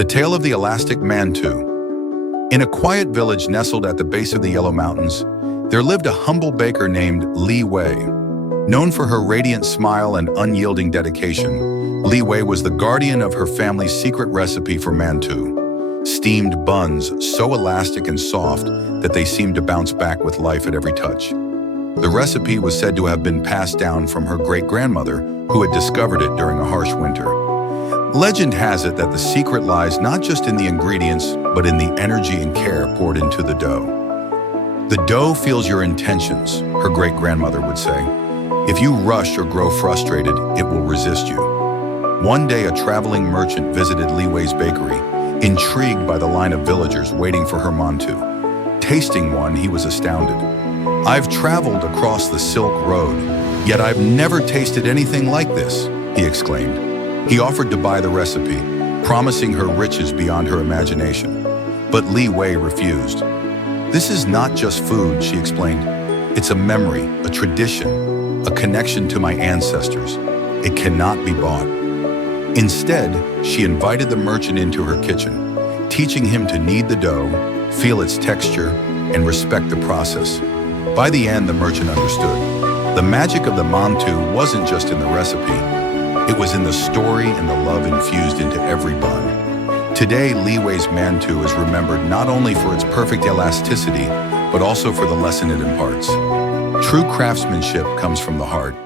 The Tale of the Elastic Mantou. In a quiet village nestled at the base of the Yellow Mountains, there lived a humble baker named Li Wei. Known for her radiant smile and unyielding dedication, Li Wei was the guardian of her family's secret recipe for Mantou, steamed buns so elastic and soft that they seemed to bounce back with life at every touch. The recipe was said to have been passed down from her great-grandmother, who had discovered it during a harsh winter. Legend has it that the secret lies not just in the ingredients, but in the energy and care poured into the dough. The dough feels your intentions, her great-grandmother would say. If you rush or grow frustrated, it will resist you. One day, a traveling merchant visited Li Wei's bakery, intrigued by the line of villagers waiting for her mantou. Tasting one, he was astounded. "I've traveled across the Silk Road, yet I've never tasted anything like this," he exclaimed. He offered to buy the recipe, promising her riches beyond her imagination. But Li Wei refused. "This is not just food," she explained. "It's a memory, a tradition, a connection to my ancestors. It cannot be bought." Instead, she invited the merchant into her kitchen, teaching him to knead the dough, feel its texture, and respect the process. By the end, the merchant understood. The magic of the mantou wasn't just in the recipe. It was in the story and the love infused into every bun. Today, Li Wei's mantou is remembered not only for its perfect elasticity, but also for the lesson it imparts. True craftsmanship comes from the heart.